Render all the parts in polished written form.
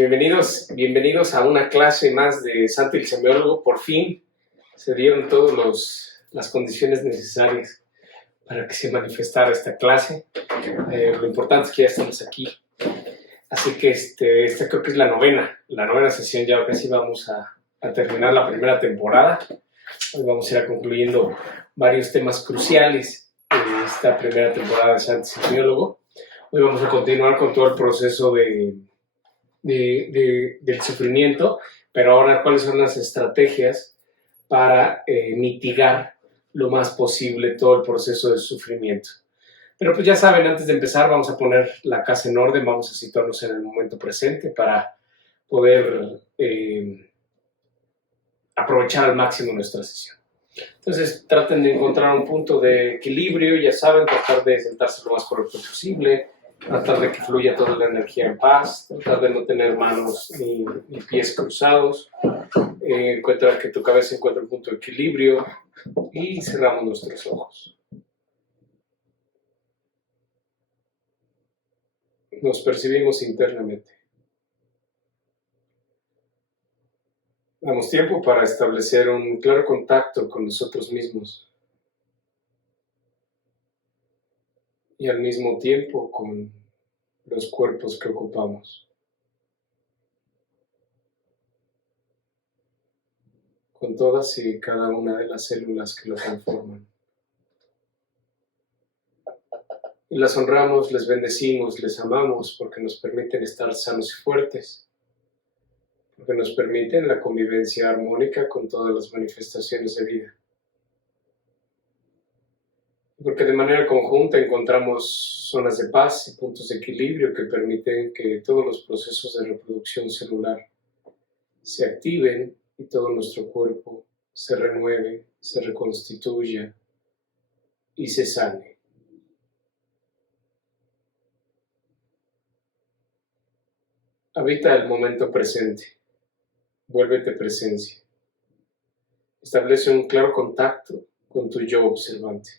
bienvenidos a una clase más de Santo el Semiólogo. Por fin se dieron todas las condiciones necesarias para que se manifestara esta clase. Lo importante es que ya estamos aquí. Así que esta creo que es la novena sesión. Ya casi vamos a terminar la primera temporada. Hoy vamos a ir concluyendo varios temas cruciales en esta primera temporada de Santo el Semiólogo. Hoy vamos a continuar con todo el proceso del sufrimiento, pero ahora cuáles son las estrategias para mitigar lo más posible todo el proceso de sufrimiento. Pero pues ya saben, antes de empezar vamos a poner la casa en orden, vamos a situarnos en el momento presente para poder aprovechar al máximo nuestra sesión. Entonces traten de encontrar un punto de equilibrio, ya saben, tratar de sentarse lo más correcto posible, tratar de que fluya toda la energía en paz, tratar de no tener manos ni pies cruzados, encuentra que tu cabeza encuentre un punto de equilibrio y cerramos nuestros ojos. Nos percibimos internamente. Damos tiempo para establecer un claro contacto con nosotros mismos y al mismo tiempo con los cuerpos que ocupamos, con todas y cada una de las células que lo conforman. Y las honramos, les bendecimos, les amamos porque nos permiten estar sanos y fuertes, porque nos permiten la convivencia armónica con todas las manifestaciones de vida. Porque de manera conjunta encontramos zonas de paz y puntos de equilibrio que permiten que todos los procesos de reproducción celular se activen y todo nuestro cuerpo se renueve, se reconstituya y se sane. Habita el momento presente, vuélvete presencia. Establece un claro contacto con tu yo observante.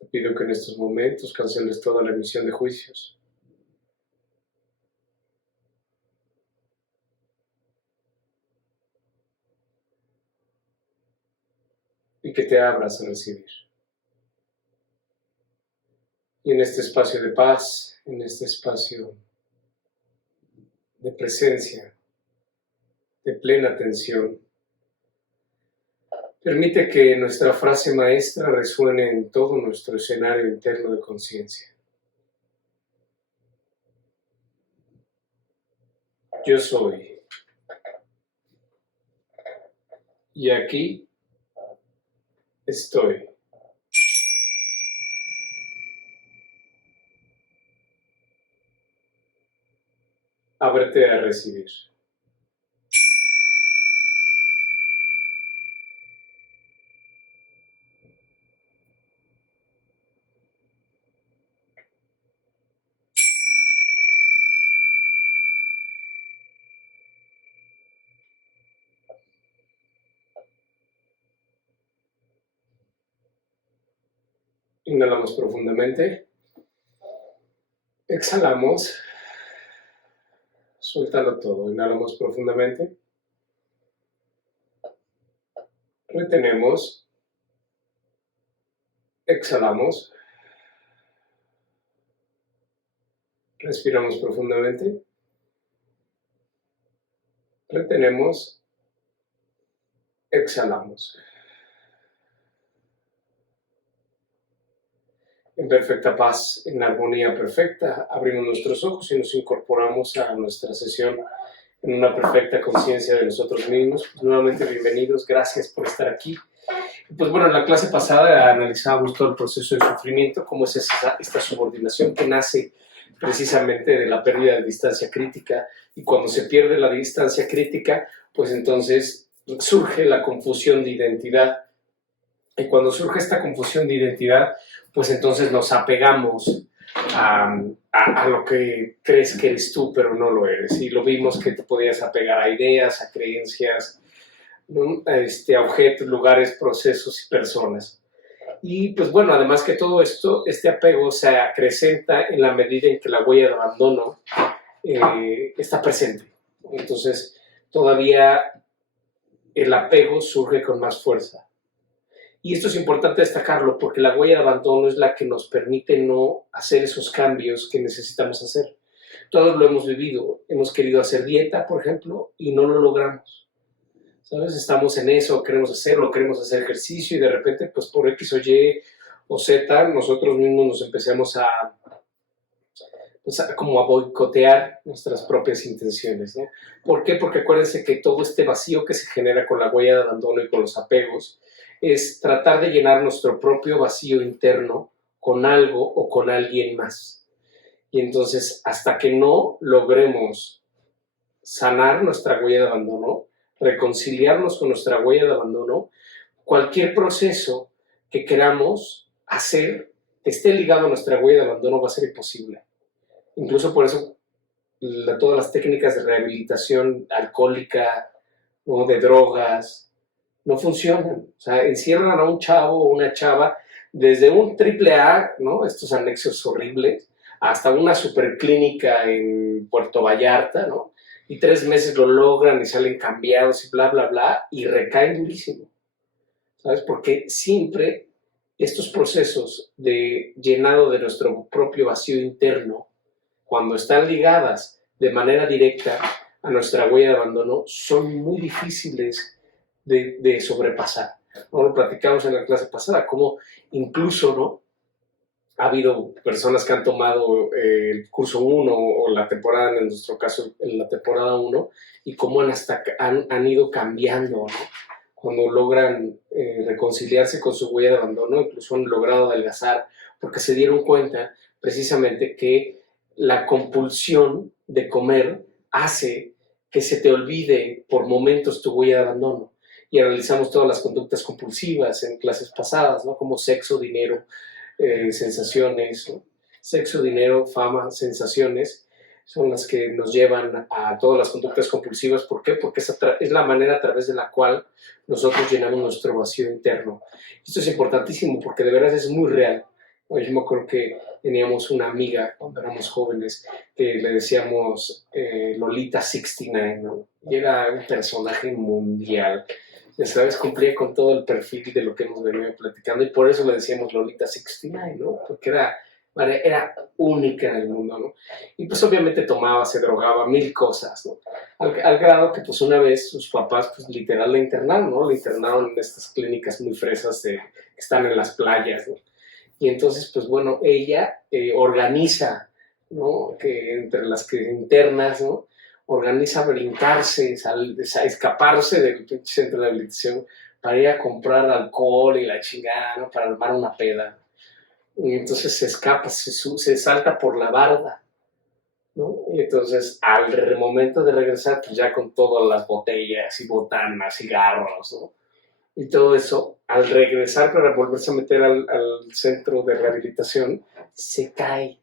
Te pido que en estos momentos canceles toda la emisión de juicios. Y que te abras a recibir. Y en este espacio de paz, en este espacio de presencia, de plena atención, permite que nuestra frase maestra resuene en todo nuestro escenario interno de conciencia. Yo soy. Y aquí estoy. Ábrete a recibir. Inhalamos profundamente. Exhalamos. Suéltalo todo. Inhalamos profundamente. Retenemos. Exhalamos. Respiramos profundamente. Retenemos. Exhalamos. En perfecta paz, en armonía perfecta, abrimos nuestros ojos y nos incorporamos a nuestra sesión en una perfecta conciencia de nosotros mismos. Pues nuevamente bienvenidos, gracias por estar aquí. Pues bueno, en la clase pasada analizábamos todo el proceso de sufrimiento, cómo es esta subordinación que nace precisamente de la pérdida de distancia crítica, y cuando se pierde la distancia crítica, pues entonces surge la confusión de identidad. Y cuando surge esta confusión de identidad, pues entonces nos apegamos a lo que crees que eres tú, pero no lo eres. Y lo vimos que te podías apegar a ideas, a creencias, ¿no? A objetos, lugares, procesos y personas. Y pues bueno, además que todo esto, este apego se acrecenta en la medida en que la huella de abandono está presente. Entonces, todavía el apego surge con más fuerza. Y esto es importante destacarlo porque la huella de abandono es la que nos permite no hacer esos cambios que necesitamos hacer. Todos lo hemos vivido. Hemos querido hacer dieta, por ejemplo, y no lo logramos. ¿Sabes? Estamos en eso, queremos hacerlo, queremos hacer ejercicio y de repente, pues por X o Y o Z, nosotros mismos nos empezamos pues, como a boicotear nuestras propias intenciones, ¿no? ¿Por qué? Porque acuérdense que todo este vacío que se genera con la huella de abandono y con los apegos es tratar de llenar nuestro propio vacío interno con algo o con alguien más. Y entonces, hasta que no logremos sanar nuestra huella de abandono, reconciliarnos con nuestra huella de abandono, cualquier proceso que queramos hacer que esté ligado a nuestra huella de abandono va a ser imposible. Incluso por eso todas las técnicas de rehabilitación alcohólica o de drogas no funcionan. O sea, encierran a un chavo o una chava desde un AAA, ¿no? Estos anexos horribles, hasta una superclínica en Puerto Vallarta, ¿no? Y 3 meses lo logran y salen cambiados y bla, bla, bla, y recaen durísimo. ¿Sabes? Porque siempre estos procesos de llenado de nuestro propio vacío interno, cuando están ligadas de manera directa a nuestra huella de abandono, son muy difíciles de sobrepasar. ¿No? Lo platicamos en la clase pasada, como incluso, ¿no? Ha habido personas que han tomado el curso 1 o la temporada, en nuestro caso, en la temporada 1, y cómo han ido cambiando, ¿no? Cuando logran reconciliarse con su huella de abandono, incluso han logrado adelgazar, porque se dieron cuenta precisamente que la compulsión de comer hace que se te olvide por momentos tu huella de abandono. Y analizamos todas las conductas compulsivas en clases pasadas, ¿no? Como sexo, dinero, sensaciones, ¿no? Sexo, dinero, fama, sensaciones, son las que nos llevan a todas las conductas compulsivas. ¿Por qué? Porque es la manera a través de la cual nosotros llenamos nuestro vacío interno. Esto es importantísimo porque de verdad es muy real. Yo me acuerdo que teníamos una amiga cuando éramos jóvenes que le decíamos Lolita 69, ¿no? Y era un personaje mundial. Ya sabes, cumplía con todo el perfil de lo que hemos venido platicando y por eso le decíamos Lolita 69, ¿no? Porque era única en el mundo, ¿no? Y pues obviamente tomaba, se drogaba, mil cosas, ¿no? Al grado que pues una vez sus papás pues literal la internaron, ¿no? La internaron en estas clínicas muy fresas que están en las playas, ¿no? Y entonces pues bueno, ella organiza, ¿no? Que entre las que internas, ¿no? Organiza brincarse, escaparse del centro de rehabilitación para ir a comprar alcohol y la chingada, ¿no? Para armar una peda. Y entonces se escapa, se salta por la barda, ¿no? Y entonces al momento de regresar, pues ya con todas las botellas y botanas, cigarros, ¿no? Y todo eso, al regresar para volverse a meter al centro de rehabilitación, se cae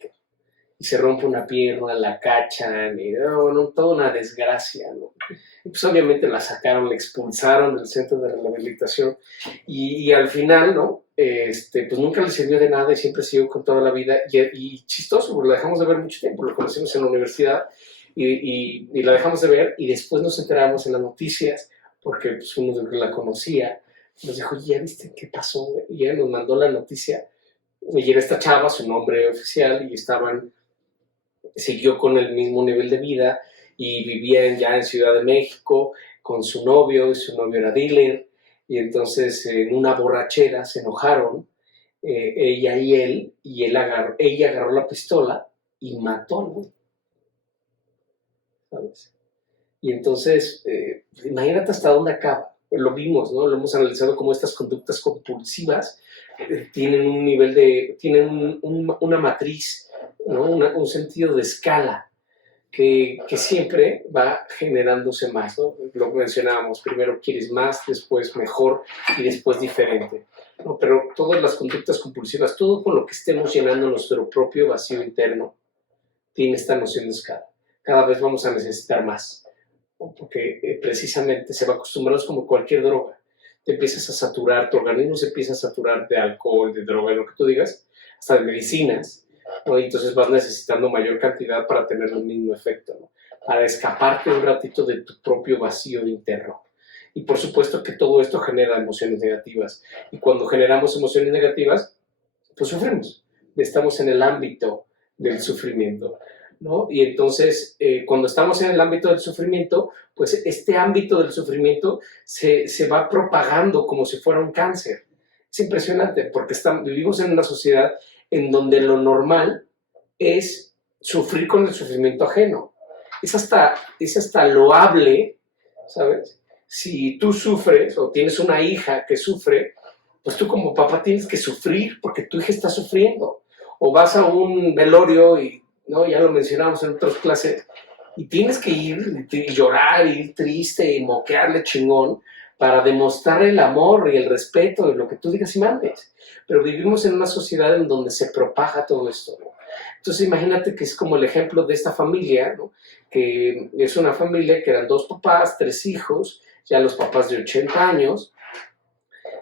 y se rompe una pierna, la cachan, y no, toda una desgracia, ¿no? Y pues obviamente la sacaron, la expulsaron del centro de rehabilitación y al final, ¿no? Pues nunca le sirvió de nada y siempre siguió con toda la vida y chistoso, porque la dejamos de ver mucho tiempo, lo conocimos en la universidad y la dejamos de ver y después nos enteramos en las noticias porque pues, uno de que la conocía nos dijo, ¿ya viste qué pasó? Y ella nos mandó la noticia y era esta chava, su nombre oficial, y siguió con el mismo nivel de vida y vivían ya en Ciudad de México con su novio, y su novio era dealer, y entonces en una borrachera se enojaron, ella y él, y ella agarró la pistola y mató al güey, ¿sabes? Y entonces, imagínate hasta dónde acaba. Lo vimos, ¿no? Lo hemos analizado como estas conductas compulsivas tienen un nivel tienen una matriz, ¿no? Un sentido de escala que siempre va generándose más, ¿no? Lo mencionábamos, primero quieres más, después mejor y después diferente, ¿no? Pero todas las conductas compulsivas, todo con lo que estemos llenando nuestro propio vacío interno, tiene esta noción de escala. Cada vez vamos a necesitar más, ¿no? Porque precisamente se va acostumbrados como cualquier droga. te empiezas a saturar, tu organismo se empieza a saturar de alcohol, de droga, lo que tú digas, hasta de medicinas, ¿no? Y entonces vas necesitando mayor cantidad para tener el mismo efecto, ¿no? Para escaparte un ratito de tu propio vacío interno. Y por supuesto que todo esto genera emociones negativas. Y cuando generamos emociones negativas, pues sufrimos. Estamos en el ámbito del sufrimiento, ¿no? Y entonces, cuando estamos en el ámbito del sufrimiento, pues este ámbito del sufrimiento se va propagando como si fuera un cáncer. Es impresionante porque vivimos en una sociedad en donde lo normal es sufrir con el sufrimiento ajeno. Es hasta loable, ¿sabes? Si tú sufres o tienes una hija que sufre, pues tú como papá tienes que sufrir porque tu hija está sufriendo. O vas a un velorio y, ¿no? Ya lo mencionamos en otras clases, y tienes que ir y llorar, y ir triste y moquearle chingón para demostrar el amor y el respeto de lo que tú digas y mandes. Pero vivimos en una sociedad en donde se propaga todo esto, ¿no? Entonces imagínate que es como el ejemplo de esta familia, ¿no? Que es una familia que eran 2 papás, 3 hijos, ya los papás de 80 años,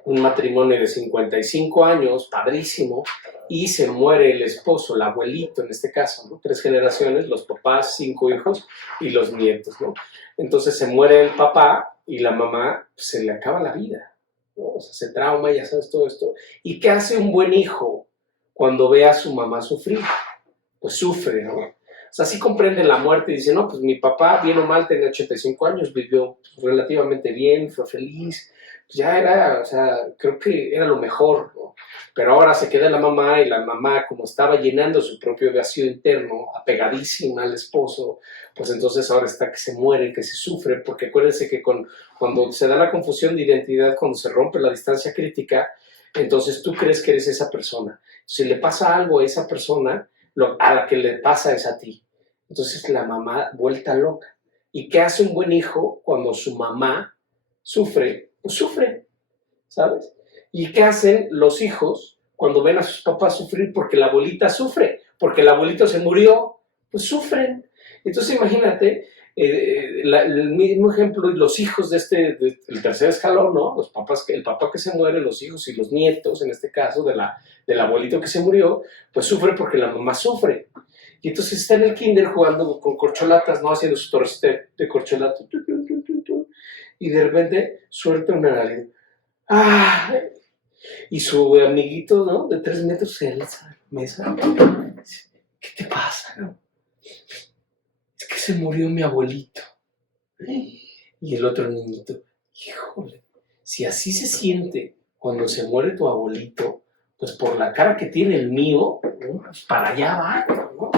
un matrimonio de 55 años, padrísimo, y se muere el esposo, el abuelito en este caso, ¿no? 3 generaciones, los papás, 5 hijos y los nietos, ¿no? Entonces se muere el papá y la mamá pues, se le acaba la vida, ¿no? O sea, se trauma, ya sabes todo esto. ¿Y qué hace un buen hijo cuando ve a su mamá sufrir? Pues sufre, ¿no? O sea, sí comprende la muerte y dice, no, pues mi papá, bien o mal, tenía 85 años, vivió relativamente bien, fue feliz, ya era, o sea, creo que era lo mejor, ¿no? Pero ahora se queda la mamá y la mamá, como estaba llenando su propio vacío interno, apegadísima al esposo, pues entonces ahora está que se muere, que se sufre, porque acuérdense que cuando se da la confusión de identidad, cuando se rompe la distancia crítica, entonces tú crees que eres esa persona. Si le pasa algo a esa persona, a la que le pasa es a ti. Entonces la mamá vuelta loca. ¿Y qué hace un buen hijo cuando su mamá sufre? Pues sufre, ¿sabes? ¿Y qué hacen los hijos cuando ven a sus papás sufrir porque la abuelita sufre? Porque el abuelito se murió, pues sufren. Entonces imagínate el mismo ejemplo y los hijos del tercer escalón, ¿no? Los papás, el papá que se muere, los hijos y los nietos, en este caso, del abuelito que se murió, pues sufre porque la mamá sufre. Y entonces está en el kinder jugando con corcholatas, ¿no? Haciendo su torrecita de corcholata. Y de repente suelta una nariz. ¡Ah! Y su amiguito, ¿no? De 3 metros se alza a la mesa. ¿Qué te pasa, no? Es que se murió mi abuelito. Y el otro niñito, híjole, si así se siente cuando se muere tu abuelito, pues por la cara que tiene el mío, ¿no? Pues para allá va, ¿no?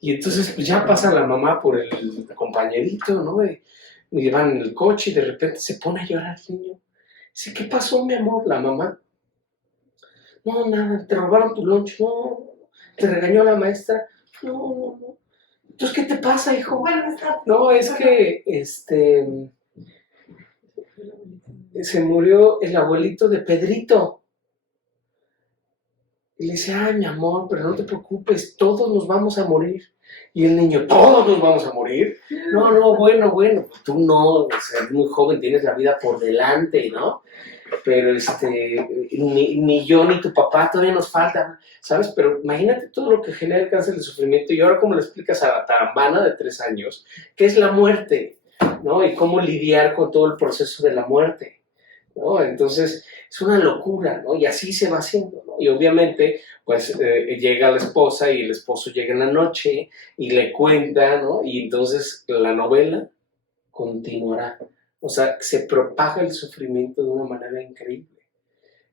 Y entonces pues ya pasa la mamá por el compañerito, ¿no? Y van en el coche y de repente se pone a llorar el niño. Dice, ¿qué pasó, mi amor? La mamá. No, nada, te robaron tu lunch. No, te regañó la maestra. No, no, no. Entonces, ¿qué te pasa, hijo? No, es que, se murió el abuelito de Pedrito. Y le dice, ay, mi amor, pero no te preocupes, todos nos vamos a morir. Y el niño, ¿todos nos vamos a morir? No, no, bueno, tú no, o sea, eres muy joven, tienes la vida por delante, ¿no? Pero ni yo ni tu papá todavía nos falta, ¿sabes? Pero imagínate todo lo que genera el cáncer de sufrimiento. Y ahora, ¿cómo le explicas a la tarambana de 3 años qué es la muerte, ¿no? Y cómo lidiar con todo el proceso de la muerte, ¿no? Entonces, es una locura, ¿no? Y así se va haciendo, ¿no? Y obviamente, pues, llega la esposa y el esposo llega en la noche y le cuenta, ¿no? Y entonces la novela continuará. O sea, se propaga el sufrimiento de una manera increíble.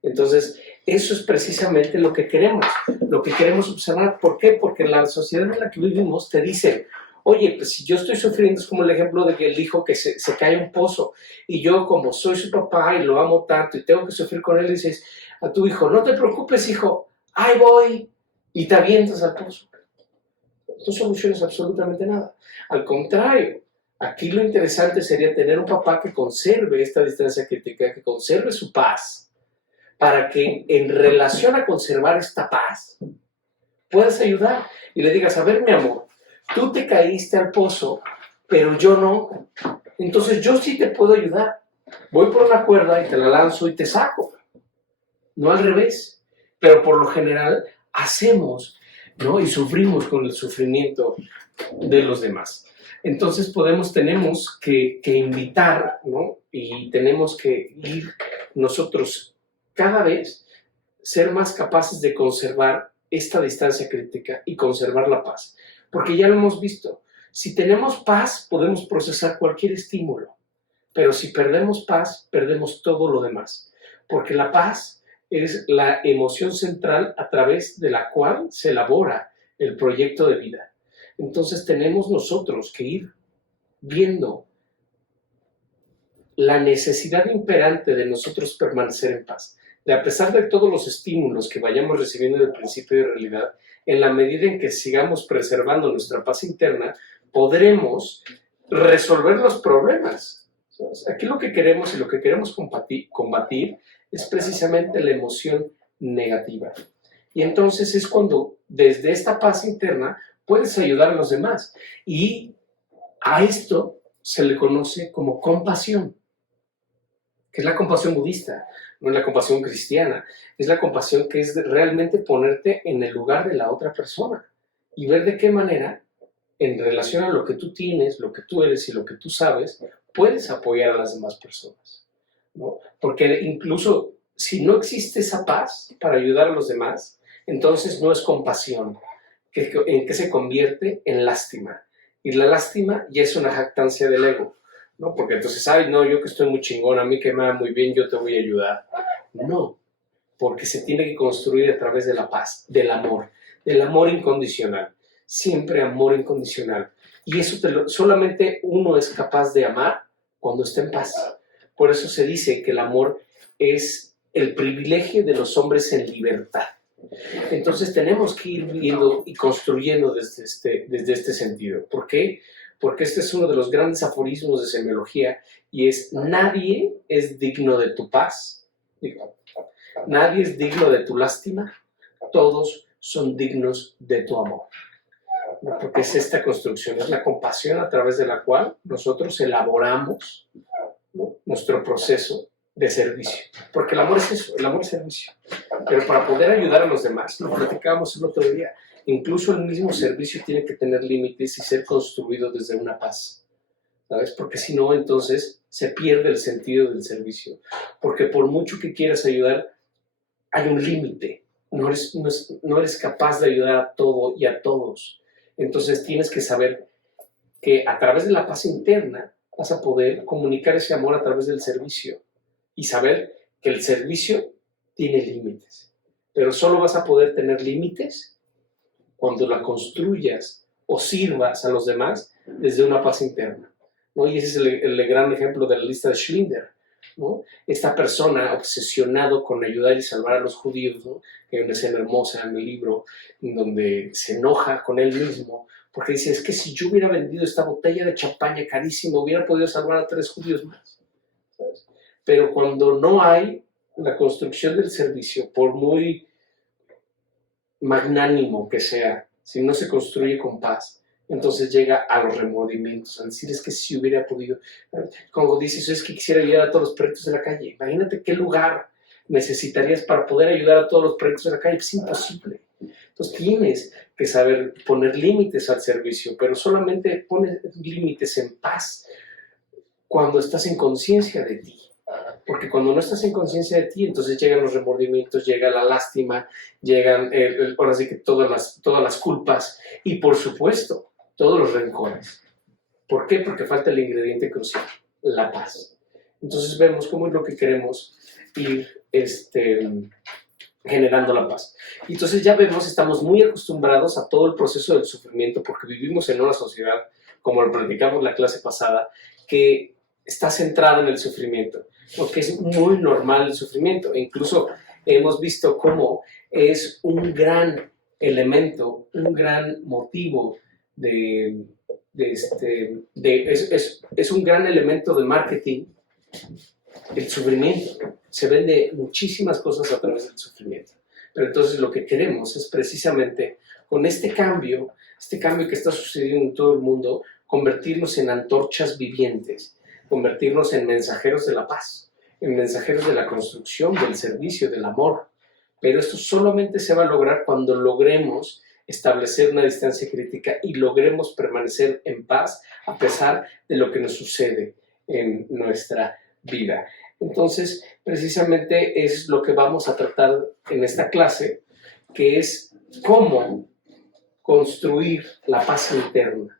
Entonces, eso es precisamente lo que queremos observar. ¿Por qué? Porque en la sociedad en la que vivimos te dicen, oye, pues si yo estoy sufriendo, es como el ejemplo de que el hijo que se cae a un pozo, y yo como soy su papá y lo amo tanto y tengo que sufrir con él, dices a tu hijo, no te preocupes, hijo, ahí voy, y te avientas al pozo. No solucionas absolutamente nada. Al contrario, aquí lo interesante sería tener un papá que conserve esta distancia crítica, que conserve su paz, para que en relación a conservar esta paz, puedas ayudar y le digas, a ver, mi amor, tú te caíste al pozo, pero yo no. Entonces yo sí te puedo ayudar. Voy por una cuerda y te la lanzo y te saco, no al revés. Pero por lo general hacemos, ¿no? Y sufrimos con el sufrimiento de los demás. Entonces tenemos que invitar, ¿no? Y tenemos que ir nosotros cada vez ser más capaces de conservar esta distancia crítica y conservar la paz. Porque ya lo hemos visto, si tenemos paz podemos procesar cualquier estímulo, pero si perdemos paz, perdemos todo lo demás. Porque la paz es la emoción central a través de la cual se elabora el proyecto de vida. Entonces tenemos nosotros que ir viendo la necesidad imperante de nosotros permanecer en paz. De a pesar de todos los estímulos que vayamos recibiendo del principio de realidad, en la medida en que sigamos preservando nuestra paz interna, podremos resolver los problemas. Aquí lo que queremos y lo que queremos combatir es precisamente la emoción negativa. Y entonces es cuando desde esta paz interna puedes ayudar a los demás. Y a esto se le conoce como compasión, que es la compasión budista, no es la compasión cristiana. Es la compasión que es realmente ponerte en el lugar de la otra persona y ver de qué manera, en relación a lo que tú tienes, lo que tú eres y lo que tú sabes, puedes apoyar a las demás personas, ¿no? Porque incluso si no existe esa paz para ayudar a los demás, entonces no es compasión, ¿en qué se convierte? En lástima. Y la lástima ya es una jactancia del ego, ¿no? Porque entonces, ay, no, yo que estoy muy chingón, a mí que me va muy bien, yo te voy a ayudar. No, porque se tiene que construir a través de la paz, del amor incondicional. Siempre amor incondicional. Y eso solamente uno es capaz de amar cuando está en paz. Por eso se dice que el amor es el privilegio de los hombres en libertad. Entonces tenemos que ir viendo y construyendo desde este sentido. ¿Por qué? Porque este es uno de los grandes aforismos de semiología y es: nadie es digno de tu paz, nadie es digno de tu lástima, todos son dignos de tu amor. Porque es esta construcción, es la compasión a través de la cual nosotros elaboramos, ¿no?, nuestro proceso de servicio. Porque el amor es eso, el amor es servicio. Pero para poder ayudar a los demás, lo platicábamos el otro día, incluso el mismo servicio tiene que tener límites y ser construido desde una paz, ¿sabes? Porque si no, entonces se pierde el sentido del servicio. Porque por mucho que quieras ayudar, hay un límite. No eres capaz de ayudar a todo y a todos. Entonces tienes que saber que a través de la paz interna vas a poder comunicar ese amor a través del servicio y saber que el servicio tiene límites. Pero solo vas a poder tener límites cuando la construyas o sirvas a los demás desde una paz interna, ¿no? Y ese es el gran ejemplo de la lista de Schindler, ¿no? Esta persona obsesionado con ayudar y salvar a los judíos, ¿no? Hay una escena hermosa en el libro en donde se enoja con él mismo porque dice: es que si yo hubiera vendido esta botella de champaña carísima, hubiera podido salvar a 3 judíos más, ¿sabes? Pero cuando no hay la construcción del servicio, por muy magnánimo que sea, si no se construye con paz, entonces llega a los remordimientos, a decir: es que si hubiera podido, como dices, es que quisiera ayudar a todos los perritos de la calle. Imagínate qué lugar necesitarías para poder ayudar a todos los perritos de la calle. Es imposible. Entonces tienes que saber poner límites al servicio, pero solamente pones límites en paz cuando estás en conciencia de ti. Porque cuando no estás en conciencia de ti, entonces llegan los remordimientos, llega la lástima, llegan ahora sí que todas las culpas y, por supuesto, todos los rencores. ¿Por qué? Porque falta el ingrediente crucial, la paz. Entonces vemos cómo es lo que queremos ir generando la paz. Y entonces ya vemos, estamos muy acostumbrados a todo el proceso del sufrimiento porque vivimos en una sociedad, como lo platicamos la clase pasada, que está centrada en el sufrimiento, porque es muy normal el sufrimiento. E incluso hemos visto cómo es un gran elemento, un gran motivo es un gran elemento de marketing, el sufrimiento. Se vende muchísimas cosas a través del sufrimiento. Pero entonces lo que queremos es precisamente, con este cambio que está sucediendo en todo el mundo, convertirnos en antorchas vivientes convertirnos en mensajeros de la paz, en mensajeros de la construcción, del servicio, del amor. Pero esto solamente se va a lograr cuando logremos establecer una distancia crítica y logremos permanecer en paz a pesar de lo que nos sucede en nuestra vida. Entonces, precisamente es lo que vamos a tratar en esta clase, que es cómo construir la paz interna,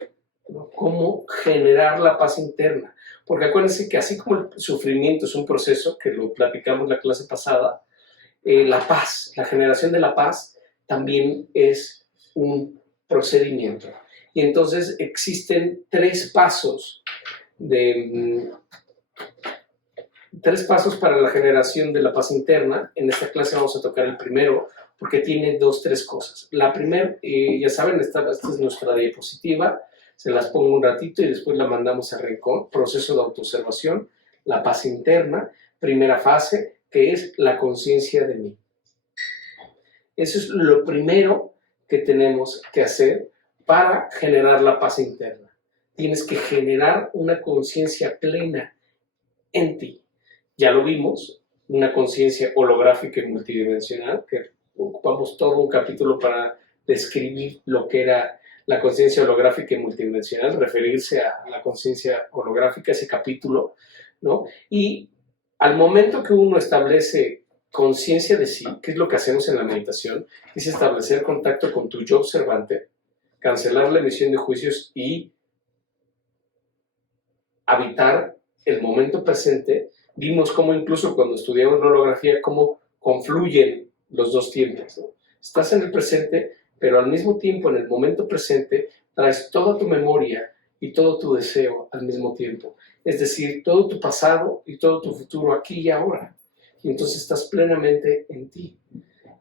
¿no? Cómo generar la paz interna. Porque acuérdense que así como el sufrimiento es un proceso, que lo platicamos la clase pasada, la paz, la generación de la paz también es un procedimiento. Y entonces existen tres pasos para la generación de la paz interna. En esta clase vamos a tocar el primero, porque tiene tres cosas. La primera, ya saben, esta es nuestra diapositiva, se las pongo un ratito y después la mandamos a Rincón. Proceso de autoobservación, la paz interna, primera fase, que es la conciencia de mí. Eso es lo primero que tenemos que hacer para generar la paz interna. Tienes que generar una conciencia plena en ti. Ya lo vimos, una conciencia holográfica y multidimensional, que ocupamos todo un capítulo para describir lo que era la conciencia holográfica y multidimensional, referirse a la conciencia holográfica, ese capítulo, ¿no? Y al momento que uno establece conciencia de sí, que es lo que hacemos en la meditación, es establecer contacto con tu yo observante, cancelar la emisión de juicios y habitar el momento presente. Vimos cómo incluso cuando estudiamos la holografía, cómo confluyen los dos tiempos, ¿no? Estás en el presente, pero al mismo tiempo, en el momento presente, traes toda tu memoria y todo tu deseo al mismo tiempo. Es decir, todo tu pasado y todo tu futuro aquí y ahora. Y entonces estás plenamente en ti.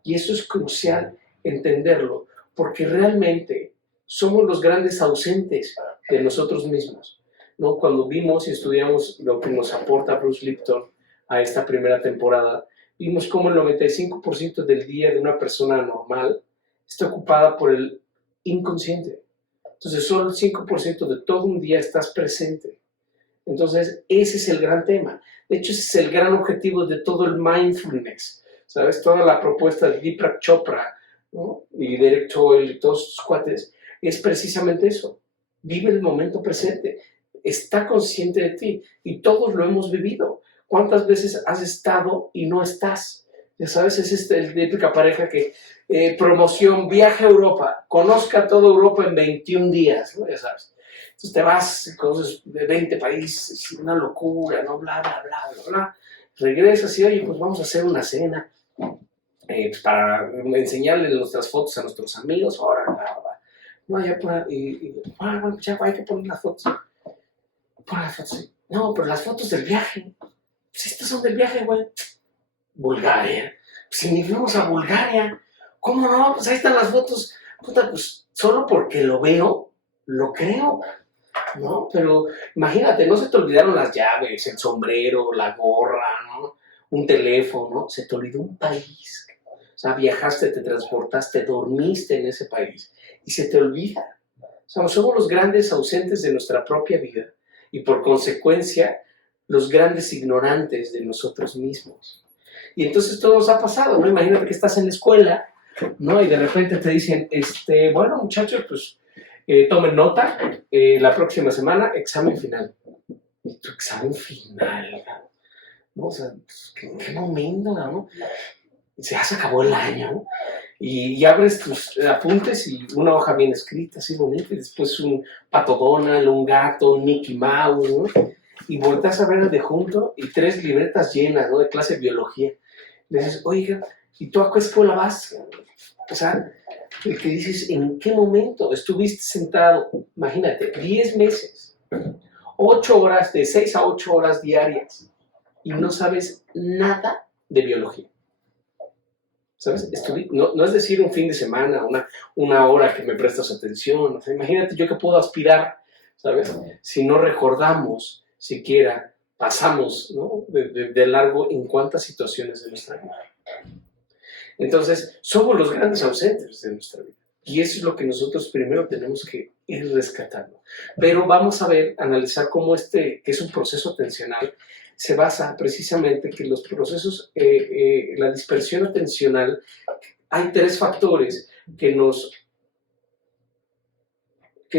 Y eso es crucial entenderlo, porque realmente somos los grandes ausentes de nosotros mismos, ¿no? Cuando vimos y estudiamos lo que nos aporta Bruce Lipton a esta primera temporada, vimos cómo el 95% del día de una persona normal está ocupada por el inconsciente. Entonces, solo el 5% de todo un día estás presente. Entonces, ese es el gran tema. De hecho, ese es el gran objetivo de todo el mindfulness. ¿Sabes? Toda la propuesta de Deepak Chopra, ¿no? Y Derek Toyle y todos sus cuates es precisamente eso. Vive el momento presente. Está consciente de ti. Y todos lo hemos vivido. ¿Cuántas veces has estado y no estás? Ya sabes, es el típica pareja que promoción, viaje a Europa, conozca toda Europa en 21 días, ¿no? Ya sabes. Entonces te vas, conoces de 20 países, una locura, ¿no? Bla, bla, bla, bla, bla. Regresas y, oye, pues vamos a hacer una cena pues para enseñarle nuestras fotos a nuestros amigos. Ahora, bla, bla. No, ya por ahí, bueno, ya hay que poner las fotos. Pon las fotos. No, pero las fotos del viaje. Pues estas son del viaje, güey. Bulgaria. Si ni fuimos a Bulgaria. ¿Cómo no? Pues ahí están las fotos. Puta, pues solo porque lo veo, lo creo, ¿no? Pero imagínate, no se te olvidaron las llaves, el sombrero, la gorra, ¿no? Un teléfono, se te olvidó un país. O sea, viajaste, te transportaste, dormiste en ese país y se te olvida. O sea, somos los grandes ausentes de nuestra propia vida y por consecuencia los grandes ignorantes de nosotros mismos. Y entonces todo nos ha pasado, ¿no? Imagínate que estás en la escuela, ¿no? Y de repente te dicen, bueno, muchachos, pues tomen nota, la próxima semana, examen final. ¿Y tu examen final? ¿No? O sea, ¿en qué momento, no? Ya se acabó el año y abres tus apuntes y una hoja bien escrita, así bonita, y después un Pato Donald, un gato, un Mickey Mouse, ¿no? Y volteas a ver el de junto y 3 libretas llenas, ¿no? De clase de biología. Le dices, oiga, ¿y tú a qué escuela vas? O sea, el que dices, ¿en qué momento estuviste sentado? Imagínate, 10 meses, 8 horas, de 6 a 8 horas diarias, y no sabes nada de biología. ¿Sabes? No es decir un fin de semana, una hora que me prestas atención. O sea, imagínate yo que puedo aspirar, ¿sabes? Si no recordamos siquiera, pasamos, ¿no? de largo en cuántas situaciones de nuestra vida. Entonces, somos los grandes ausentes de nuestra vida. Y eso es lo que nosotros primero tenemos que ir rescatando. Pero vamos a ver, analizar cómo que es un proceso atencional, se basa precisamente que los procesos, la dispersión atencional, hay tres factores que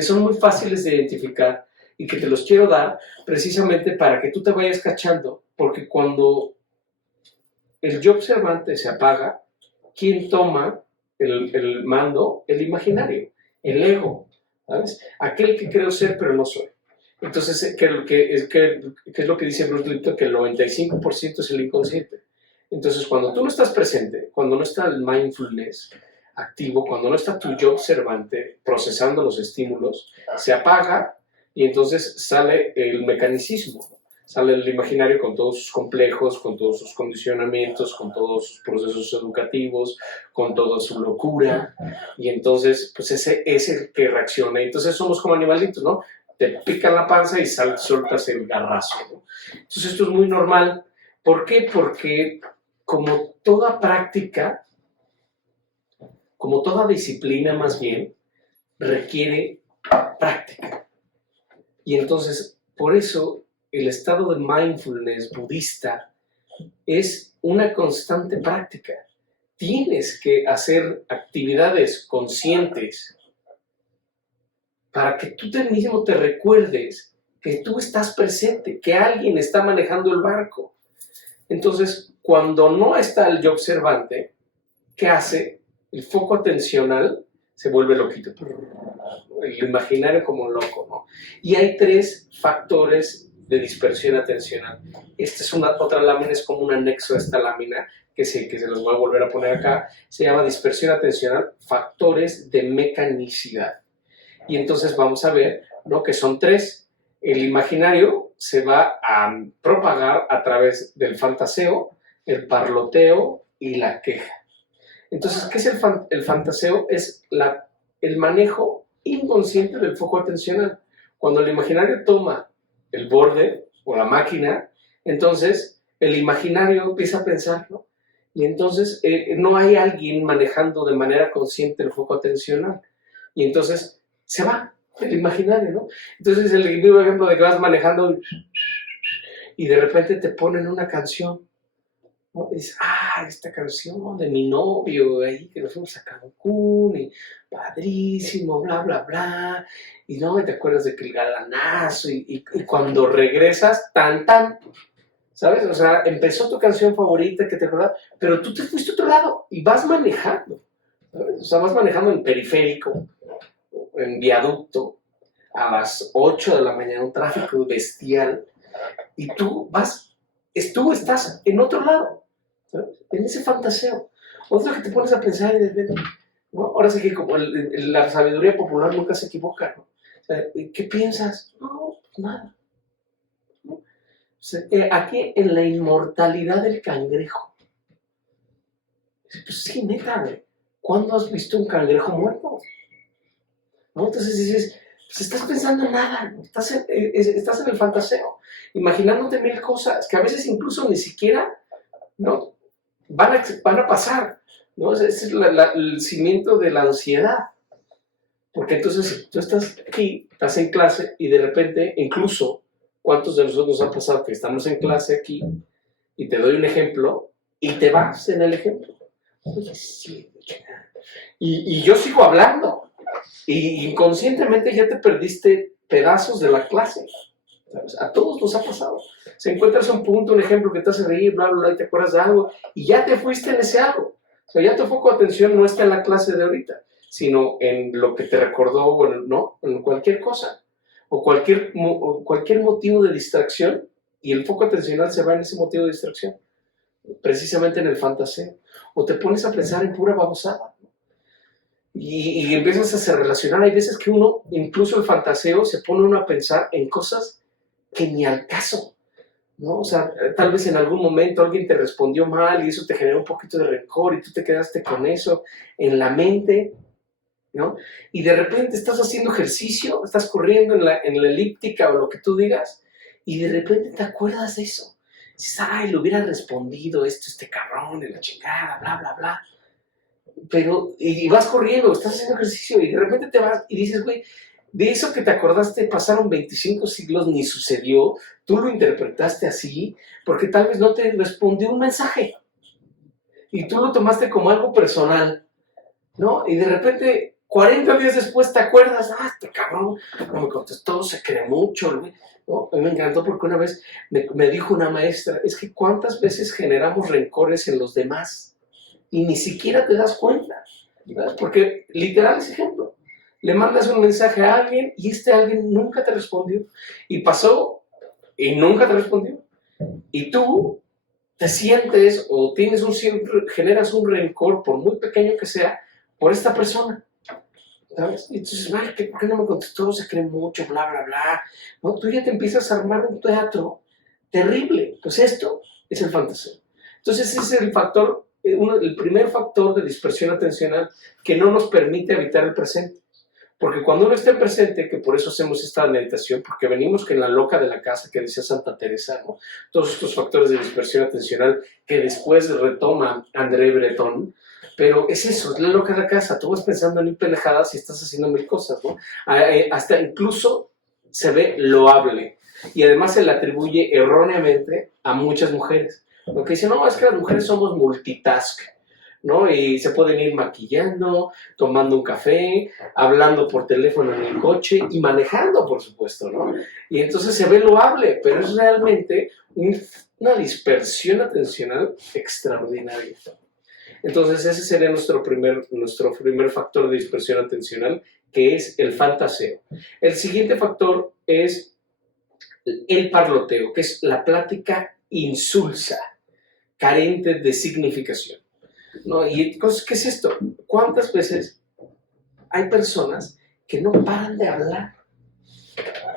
son muy fáciles de identificar y que te los quiero dar precisamente para que tú te vayas cachando, porque cuando el yo observante se apaga, ¿quién toma el mando? El imaginario, el ego, ¿sabes? Aquel que creo ser pero no soy. Entonces, ¿qué es lo que dice Bruce Lipton? Que el 95% es el inconsciente. Entonces, cuando tú no estás presente, cuando no está el mindfulness activo, cuando no está tu yo observante procesando los estímulos, se apaga y entonces sale el mecanicismo, sale el imaginario con todos sus complejos, con todos sus condicionamientos, con todos sus procesos educativos, con toda su locura, y entonces pues ese es el que reacciona. Entonces somos como animalitos, ¿no? Te pica la panza y sueltas el garrazo, ¿no? Entonces esto es muy normal. ¿Por qué? Porque como toda práctica, como toda disciplina más bien, requiere práctica. Y entonces, por eso, el estado de mindfulness budista es una constante práctica. Tienes que hacer actividades conscientes para que tú mismo te recuerdes que tú estás presente, que alguien está manejando el barco. Entonces, cuando no está el yo observante, ¿qué hace? El foco atencional se vuelve loquito. El imaginario como loco, ¿no? Y hay tres factores de dispersión atencional. Esta es otra lámina, es como un anexo a esta lámina, que se los voy a volver a poner acá. Se llama dispersión atencional, factores de mecanicidad. Y entonces vamos a ver, ¿no? Que son tres. El imaginario se va a propagar a través del fantaseo, el parloteo y la queja. Entonces, ¿qué es el fantaseo? Es el manejo inconsciente del foco atencional. Cuando el imaginario toma el borde o la máquina, entonces el imaginario empieza a pensar, ¿no? Y entonces no hay alguien manejando de manera consciente el foco atencional. Y entonces se va el imaginario, ¿no? Entonces el mismo ejemplo de que vas manejando y de repente te ponen una canción, ¿no? Y dices, esta canción de mi novio, ahí que nos fuimos a Cancún, y padrísimo, bla, bla, bla, y no, y te acuerdas de que el galanazo, y cuando regresas, tan, ¿sabes? O sea, empezó tu canción favorita que te acordabas, pero tú te fuiste a otro lado y vas manejando, ¿sabes? O sea, vas manejando en periférico, en viaducto, a las 8 de la mañana, un tráfico bestial, y tú estás en otro lado, ¿sabes? En ese fantaseo. Otro que te pones a pensar y dices, ¿no? Ahora sí que como la sabiduría popular nunca se equivoca, ¿no? O sea, ¿qué piensas? No, pues nada. ¿No? O sea, aquí en la inmortalidad del cangrejo. Pues sí, neta, güey. ¿Cuándo has visto un cangrejo muerto? ¿No? Entonces dices, pues estás pensando en nada, ¿no? Estás en el fantaseo, imaginándote mil cosas que a veces incluso ni siquiera, ¿no? van a pasar, ¿no? Ese es el cimiento de la ansiedad. Porque entonces tú estás aquí, estás en clase y de repente, incluso, ¿cuántos de nosotros nos ha pasado que estamos en clase aquí y te doy un ejemplo y te vas en el ejemplo? Oye, sí, y yo sigo hablando y inconscientemente ya te perdiste pedazos de la clase. ¿Sabes? A todos nos ha pasado. Si encuentras un punto, un ejemplo que te hace reír, bla, bla, bla, y te acuerdas de algo y ya te fuiste en ese algo. O sea, ya tu foco de atención no está en la clase de ahorita, sino en lo que te recordó, o ¿no? En cualquier cosa o cualquier motivo de distracción, y el foco atencional se va en ese motivo de distracción, precisamente en el fantaseo. O te pones a pensar en pura babosada. Y empiezas a relacionar. Hay veces que uno, incluso el fantaseo, se pone uno a pensar en cosas que ni al caso, ¿no? O sea, tal vez en algún momento alguien te respondió mal y eso te generó un poquito de rencor y tú te quedaste con eso en la mente, ¿no? Y de repente estás haciendo ejercicio, estás corriendo en la elíptica o lo que tú digas, y de repente te acuerdas de eso. Dices, le hubiera respondido este cabrón de la chingada, bla, bla, bla. Pero, y vas corriendo, estás haciendo ejercicio y de repente te vas y dices, güey, de eso que te acordaste pasaron 25 siglos, ni sucedió, tú lo interpretaste así, porque tal vez no te respondió un mensaje y tú lo tomaste como algo personal, ¿no? Y de repente, 40 días después te acuerdas, este cabrón no me contestó, se cree mucho, güey. ¿No? A mí me encantó porque una vez me dijo una maestra, es que cuántas veces generamos rencores en los demás y ni siquiera te das cuenta, ¿verdad? Porque literal es ejemplo. Le mandas un mensaje a alguien y alguien nunca te respondió. Y pasó y nunca te respondió. Y tú te sientes o generas un rencor, por muy pequeño que sea, por esta persona. ¿Sabes? Y entonces, ¿por qué no me contestó? Se cree mucho, bla, bla, bla. ¿No? Tú ya te empiezas a armar un teatro terrible. Pues esto es el fantaseo. Entonces ese es el factor, el primer factor de dispersión atencional que no nos permite habitar el presente. Porque cuando uno está en presente, que por eso hacemos esta meditación, porque venimos que en la loca de la casa que decía Santa Teresa, ¿no? Todos estos factores de dispersión atencional que después retoma André Breton, pero es eso, es la loca de la casa, tú vas pensando en mil pendejadas y estás haciendo mil cosas, ¿no? Hasta incluso se ve loable y además se le atribuye erróneamente a muchas mujeres. Lo que dicen, no, es que las mujeres somos multitask, ¿no? Y se pueden ir maquillando, tomando un café, hablando por teléfono en el coche y manejando, por supuesto, ¿no? Y entonces se ve loable, pero es realmente una dispersión atencional extraordinaria. Entonces ese sería nuestro primer factor de dispersión atencional, que es el fantaseo. El siguiente factor es el parloteo, que es la plática insulsa, carente de significación. ¿No? ¿Y qué es esto? ¿Cuántas veces hay personas que no paran de hablar?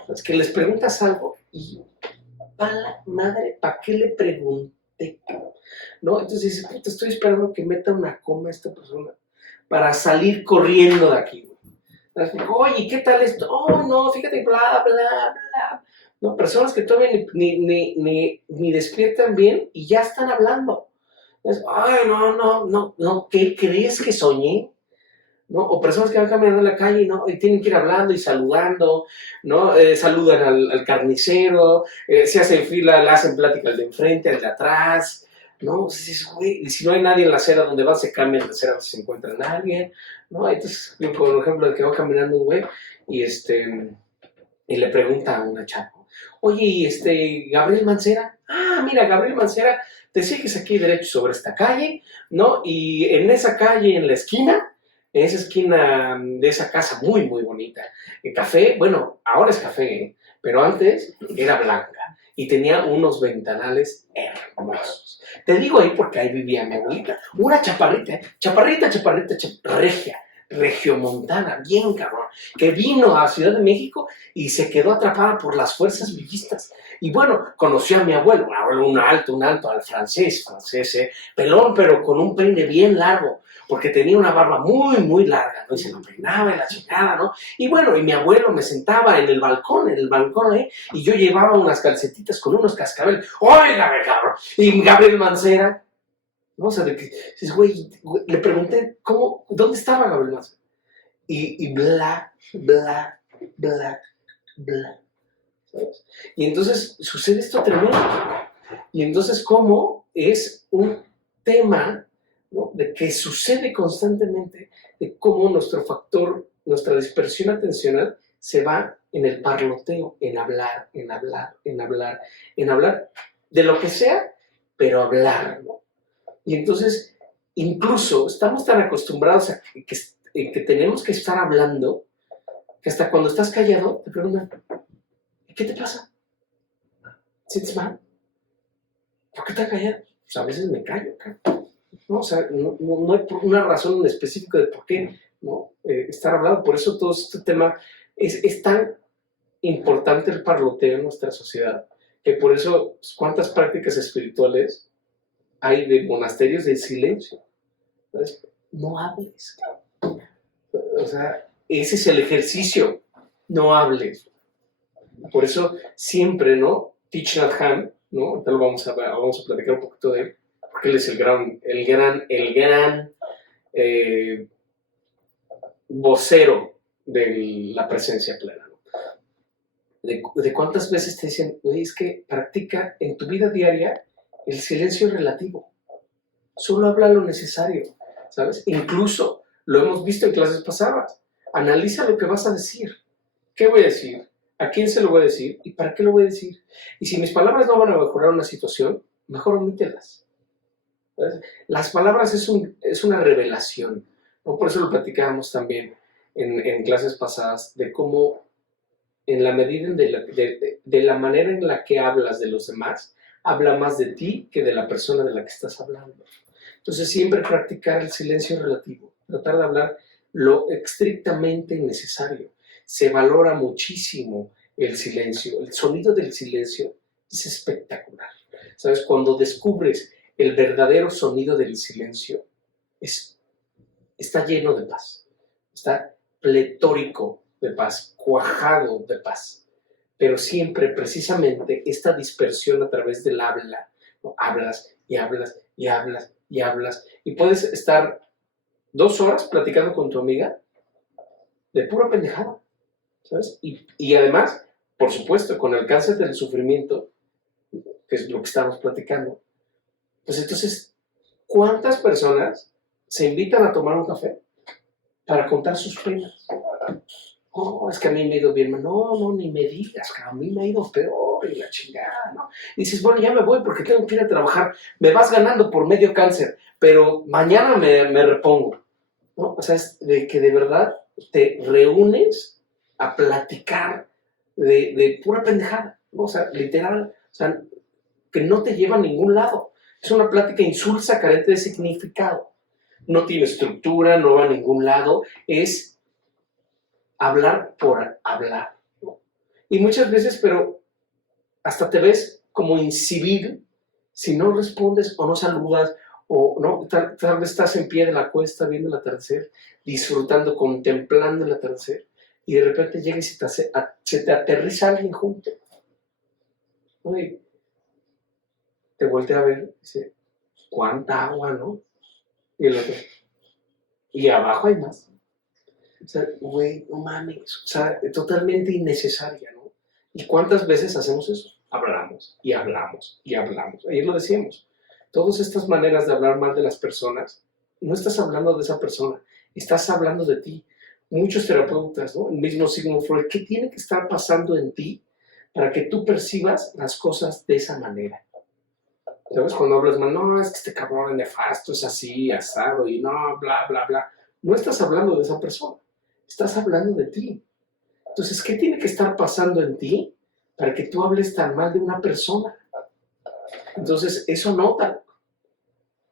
Es que les preguntas algo y, ¡pala madre! ¿Para qué le pregunté? ¿No? Entonces dices, puta, estoy esperando que meta una coma a esta persona para salir corriendo de aquí. Oye, ¿qué tal esto? Oh, no, fíjate, bla, bla, bla. No, personas que todavía ni despiertan bien y ya están hablando. Ay, no, ¿qué crees que soñé? ¿No? O personas que van caminando en la calle, ¿no? Y tienen que ir hablando y saludando, ¿no? Saludan al carnicero, se hacen fila, le hacen plática al de enfrente, al de atrás, ¿no? Güey, y si no hay nadie en la acera donde van, se cambian de acera si se encuentra nadie, ¿no? Entonces, por ejemplo, el que va caminando un güey y le pregunta a una chava, oye, ¿y Gabriel Mancera? Ah, mira, Gabriel Mancera, te sigues aquí derecho sobre esta calle, ¿no? Y en esa calle, en esa esquina de esa casa muy, muy bonita, el café, bueno, ahora es café, pero antes era blanca y tenía unos ventanales hermosos. Te digo ahí porque ahí vivía mi abuelita, una chaparrita, regia, regiomontana, bien cabrón, que vino a Ciudad de México y se quedó atrapada por las fuerzas villistas. Y bueno, conoció a mi abuelo, un alto, al francés, pelón, pero con un peine bien largo, porque tenía una barba muy, muy larga, ¿no? Y se lo peinaba y la chingada, ¿no? Y bueno, y mi abuelo me sentaba en el balcón, y yo llevaba unas calcetitas con unos cascabeles. ¡Óigame, cabrón! Y Gabriel Mancera, ¿no? O sea, güey, le pregunté, ¿dónde estaba Gabriel Mancera? Y bla, bla, bla, bla. ¿Sabes? Y entonces sucede esto tremendo. Y entonces, ¿cómo es un tema, ¿no? De que sucede constantemente, de cómo nuestra dispersión atencional se va en el parloteo, en hablar de lo que sea, pero hablar, ¿no? Y entonces, incluso estamos tan acostumbrados a que tenemos que estar hablando, que hasta cuando estás callado te preguntan, ¿qué te pasa? ¿Sientes mal? ¿Por qué estás callado? Pues a veces me callo, ¿no? O sea, no hay una razón específica de por qué, ¿no? Estar hablando. Por eso todo este tema es tan importante el parloteo en nuestra sociedad, que por eso cuántas prácticas espirituales hay de monasterios de silencio. ¿Sabes? No hables. O sea, ese es el ejercicio. No hables. Por eso siempre, ¿no? Thich Nhat Hanh, ¿no? Ahorita vamos a platicar un poquito de él, porque él es el gran vocero de la presencia plena, ¿no? De cuántas veces te dicen, güey, es que practica en tu vida diaria el silencio relativo. Solo habla lo necesario, ¿sabes? Incluso lo hemos visto en clases pasadas. Analiza lo que vas a decir. ¿Qué voy a decir? ¿A quién se lo voy a decir? ¿Y para qué lo voy a decir? Y si mis palabras no van a mejorar una situación, mejor omítelas. ¿Sabes? Las palabras es una revelación, ¿no? Por eso lo platicábamos también en clases pasadas, de cómo en la medida de la manera en la que hablas de los demás, habla más de ti que de la persona de la que estás hablando. Entonces siempre practicar el silencio relativo, tratar de hablar lo estrictamente necesario. Se valora muchísimo el silencio, el sonido del silencio es espectacular. ¿Sabes? Cuando descubres el verdadero sonido del silencio, está lleno de paz, está pletórico de paz, cuajado de paz. Pero siempre, precisamente, esta dispersión a través del habla, ¿no? Hablas y hablas y hablas y hablas, y puedes estar 2 horas platicando con tu amiga de pura pendejada, ¿sabes? Y además, por supuesto, con el cáncer del sufrimiento, que es lo que estamos platicando, pues entonces, ¿cuántas personas se invitan a tomar un café para contar sus penas? Oh, es que a mí me ha ido bien. No, ni me digas, que a mí me ha ido peor y la chingada, ¿no? Y dices, bueno, ya me voy porque tengo que ir a trabajar. Me vas ganando por medio cáncer, pero mañana me repongo, ¿no? O sea, es de que de verdad te reúnes a platicar de pura pendejada, ¿no? O sea, literal, o sea, que no te lleva a ningún lado. Es una plática insulsa, carente de significado. No tiene estructura, no va a ningún lado. Es hablar por hablar, ¿no? Y muchas veces, pero hasta te ves como incivil si no respondes o no saludas o no, tal vez estás en pie de la cuesta viendo el atardecer, disfrutando, contemplando el atardecer, y de repente llega y se te aterriza alguien junto, ¿no? Y te voltea a ver y dice, ¿cuánta agua, no? Y el otro, y abajo hay más. O sea, güey, no mames, o sea, totalmente innecesaria, ¿no? ¿Y cuántas veces hacemos eso? Hablamos y hablamos y hablamos. Ayer lo decíamos. Todas estas maneras de hablar mal de las personas, no estás hablando de esa persona, estás hablando de ti. Muchos terapeutas, ¿no? El mismo Sigmund Freud, ¿qué tiene que estar pasando en ti para que tú percibas las cosas de esa manera? ¿Sabes? Cuando hablas mal, no, es que este cabrón es nefasto, es así, asado, y no, bla, bla, bla. No estás hablando de esa persona, estás hablando de ti. Entonces, ¿qué tiene que estar pasando en ti para que tú hables tan mal de una persona? Entonces, eso nota.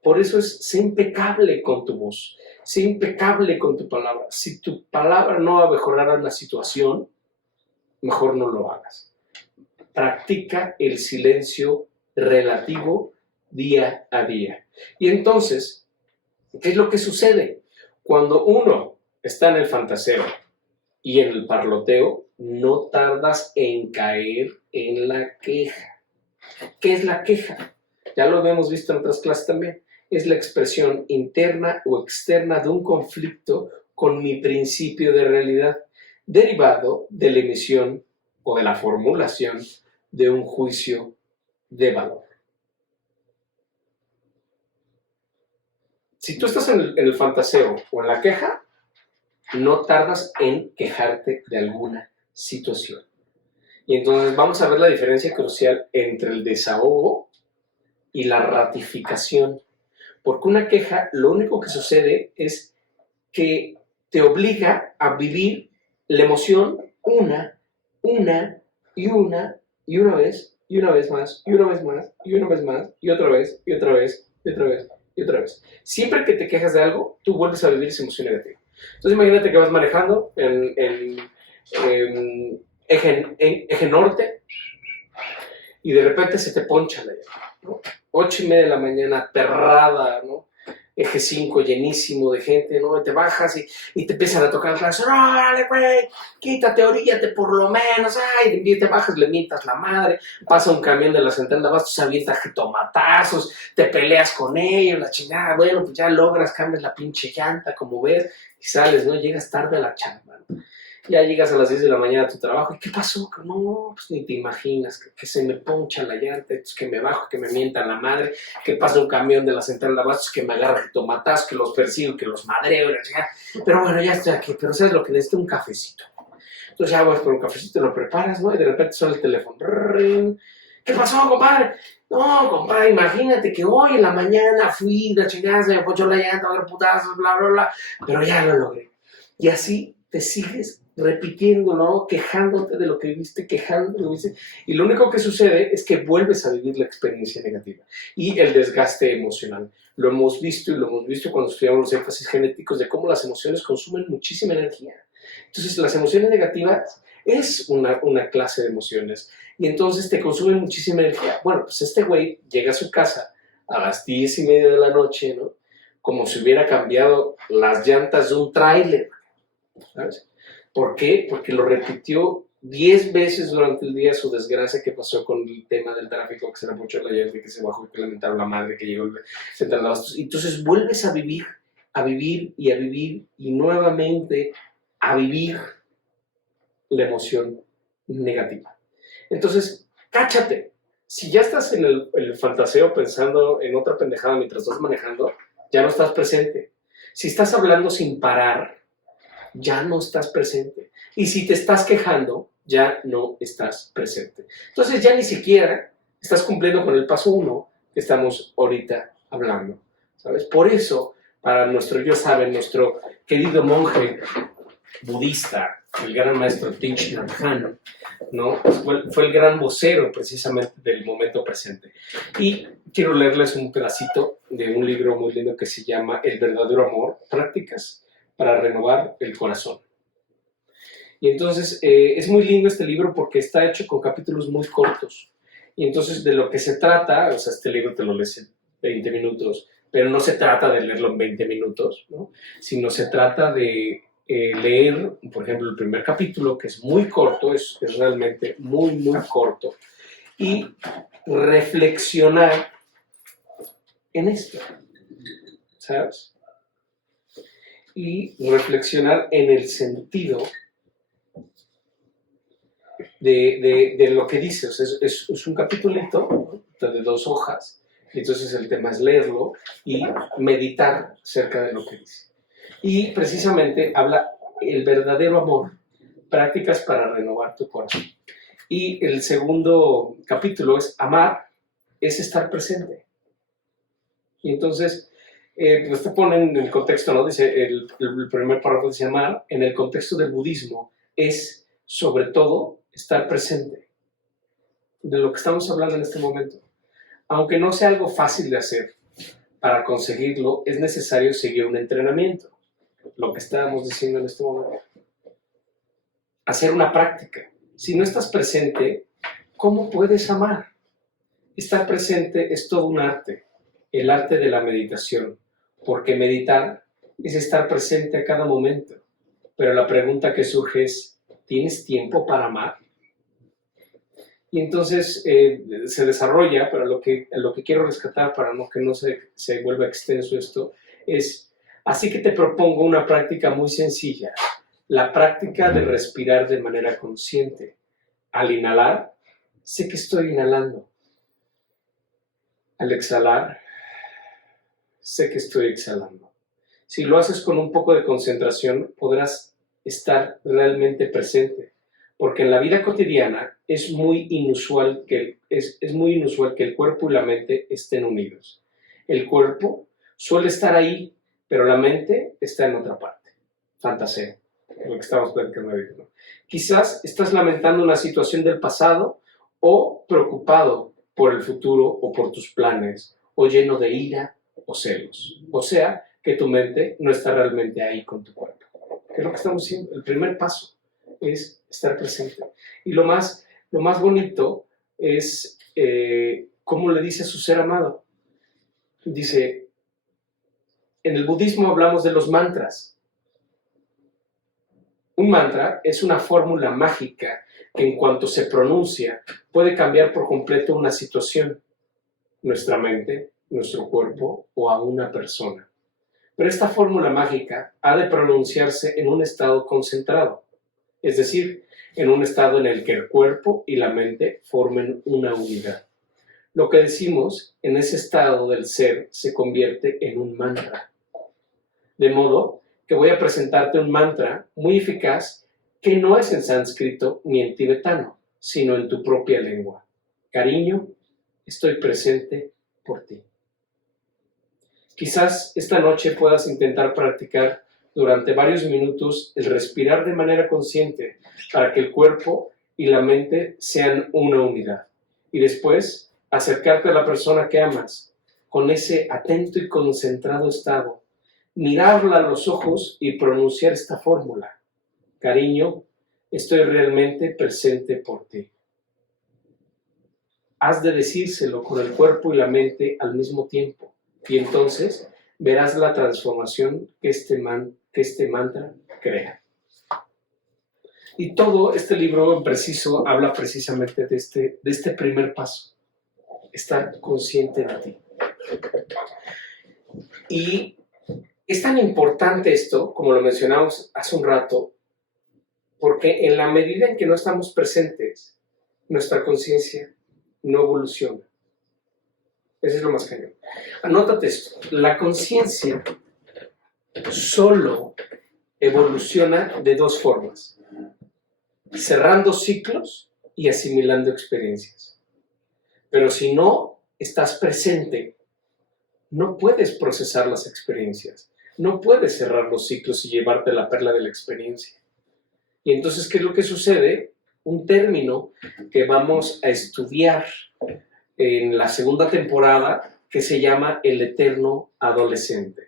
Por eso sé impecable con tu voz, sé impecable con tu palabra. Si tu palabra no va a mejorar la situación, mejor no lo hagas. Practica el silencio relativo día a día. Y entonces, ¿qué es lo que sucede? Cuando uno está en el fantaseo y en el parloteo, no tardas en caer en la queja. ¿Qué es la queja? Ya lo habíamos visto en otras clases también. Es la expresión interna o externa de un conflicto con mi principio de realidad, derivado de la emisión o de la formulación de un juicio de valor. Si tú estás en el fantaseo o en la queja, no tardas en quejarte de alguna situación. Y entonces vamos a ver la diferencia crucial entre el desahogo y la ratificación. Porque una queja, lo único que sucede es que te obliga a vivir la emoción una y una vez, y una vez más, y una vez más, y una vez más, y otra vez, y otra vez, y otra vez, y otra vez. Siempre que te quejas de algo, tú vuelves a vivir esa emoción negativa. Entonces imagínate que vas manejando en eje norte y de repente se te poncha la llanta, ¿no? 8:30 de la mañana, aterrada, ¿no? Eje 5 llenísimo de gente, ¿no? Y te bajas y te empiezan a tocar el corazón. ¡Órale, güey! Quítate, oríllate por lo menos. ¡Ay! Y te bajas, le mientas la madre. Pasa un camión de la central de abastos, se avienta tomatazos, te peleas con ellos, la chingada. Bueno, pues ya logras, cambias la pinche llanta, como ves, y sales, ¿no? Llegas tarde a la chamba, ¿no? Ya llegas a las 10 de la mañana a tu trabajo, ¿y qué pasó? No, pues ni te imaginas, que se me poncha la llanta, que me bajo, que me mientan la madre, que pasa un camión de la central de abastos, que me agarra jitomatazos, que los persigo, que los madreo, pero bueno, ya estoy aquí, pero ¿sabes lo que necesito? Un cafecito. Entonces ya vas por un cafecito, lo preparas, ¿no? Y de repente suena el teléfono. ¿Qué pasó, compadre? No, compadre, imagínate que hoy en la mañana fui, la chingada, se me ponchó la llanta, a ver putazos, bla, bla, bla, pero ya lo logré. Y así te sigues repitiendo, ¿no? Quejándote de lo que viste, quejándote de lo que viste. Y lo único que sucede es que vuelves a vivir la experiencia negativa y el desgaste emocional. Lo hemos visto y lo hemos visto cuando estudiamos los énfasis genéticos de cómo las emociones consumen muchísima energía. Entonces, las emociones negativas es una clase de emociones y entonces te consumen muchísima energía. Bueno, pues este güey llega a su casa a las 10:30 de la noche, ¿no? Como si hubiera cambiado las llantas de un tráiler, ¿sabes? ¿Por qué? Porque lo repitió 10 veces durante el día su desgracia que pasó con el tema del tráfico, que se le puchó la llanta, que se bajó, que lamentaron la madre, que llegó el central de abastos. Entonces vuelves a vivir y a vivir y nuevamente a vivir la emoción negativa. Entonces, cáchate. Si ya estás en el fantaseo pensando en otra pendejada mientras estás manejando, ya no estás presente. Si estás hablando sin parar, ya no estás presente. Y si te estás quejando, ya no estás presente. Entonces ya ni siquiera estás cumpliendo con el paso 1 que estamos ahorita hablando, ¿sabes? Por eso, para nuestro, yo saben, nuestro querido monje budista, el gran maestro Thich Nhat Hanh, ¿no? Fue el gran vocero precisamente del momento presente. Y quiero leerles un pedacito de un libro muy lindo que se llama El verdadero amor, prácticas para renovar el corazón. Y entonces es muy lindo este libro porque está hecho con capítulos muy cortos. Y entonces de lo que se trata, o sea, este libro te lo lees en 20 minutos, pero no se trata de leerlo en 20 minutos, ¿no? Sino se trata de leer, por ejemplo, el primer capítulo, que es muy corto, es realmente muy, muy corto, y reflexionar en esto, ¿sabes? Y reflexionar en el sentido de lo que dice. O sea, es un capitulito, ¿no?, de 2 hojas. Entonces el tema es leerlo y meditar acerca de lo que dice. Y precisamente habla el verdadero amor, prácticas para renovar tu corazón. Y el segundo capítulo es amar, es estar presente. Y entonces, pues te ponen en el contexto, ¿no? Dice, el primer párrafo dice amar, en el contexto del budismo, es sobre todo estar presente de lo que estamos hablando en este momento. Aunque no sea algo fácil de hacer, para conseguirlo es necesario seguir un entrenamiento, lo que estábamos diciendo en este momento. Hacer una práctica. Si no estás presente, ¿cómo puedes amar? Estar presente es todo un arte, el arte de la meditación, porque meditar es estar presente a cada momento. Pero la pregunta que surge es, ¿tienes tiempo para amar? Y entonces se desarrolla, pero lo que quiero rescatar para que no se vuelva extenso esto, es, así que te propongo una práctica muy sencilla, la práctica de respirar de manera consciente. Al inhalar, sé que estoy inhalando. Al exhalar, sé que estoy exhalando. Si lo haces con un poco de concentración, podrás estar realmente presente. Porque en la vida cotidiana es muy inusual que el cuerpo y la mente estén unidos. El cuerpo suele estar ahí, pero la mente está en otra parte. Fantaseo, lo que estamos platicando ahorita, ¿no? Quizás estás lamentando una situación del pasado o preocupado por el futuro o por tus planes, o lleno de ira o celos. O sea, que tu mente no está realmente ahí con tu cuerpo. ¿Qué es lo que estamos haciendo? El primer paso es estar presente. Y lo más bonito es cómo le dice a su ser amado. Dice, en el budismo hablamos de los mantras. Un mantra es una fórmula mágica que en cuanto se pronuncia puede cambiar por completo una situación, nuestra mente, nuestro cuerpo o a una persona. Pero esta fórmula mágica ha de pronunciarse en un estado concentrado. es decir, en un estado en el que el cuerpo y la mente formen una unidad. Lo que decimos en ese estado del ser se convierte en un mantra. De modo que voy a presentarte un mantra muy eficaz que no es en sánscrito ni en tibetano, sino en tu propia lengua. Cariño, estoy presente por ti. Quizás esta noche puedas intentar practicar durante varios minutos el respirar de manera consciente para que el cuerpo y la mente sean una unidad. Y después acercarte a la persona que amas con ese atento y concentrado estado, mirarla a los ojos y pronunciar esta fórmula. Cariño, estoy realmente presente por ti. Has de decírselo con el cuerpo y la mente al mismo tiempo, y entonces verás la transformación que este mantra crea. Y todo este libro en preciso habla precisamente de este primer paso, estar consciente de ti. Y es tan importante esto, como lo mencionamos hace un rato, porque en la medida en que no estamos presentes, nuestra conciencia no evoluciona. Eso es lo más cañón. Anótate esto. La conciencia solo evoluciona de dos formas: cerrando ciclos y asimilando experiencias. Pero si no estás presente, no puedes procesar las experiencias, no puedes cerrar los ciclos y llevarte la perla de la experiencia. Y entonces, ¿qué es lo que sucede? Un término que vamos a estudiar en la segunda temporada que se llama el eterno adolescente.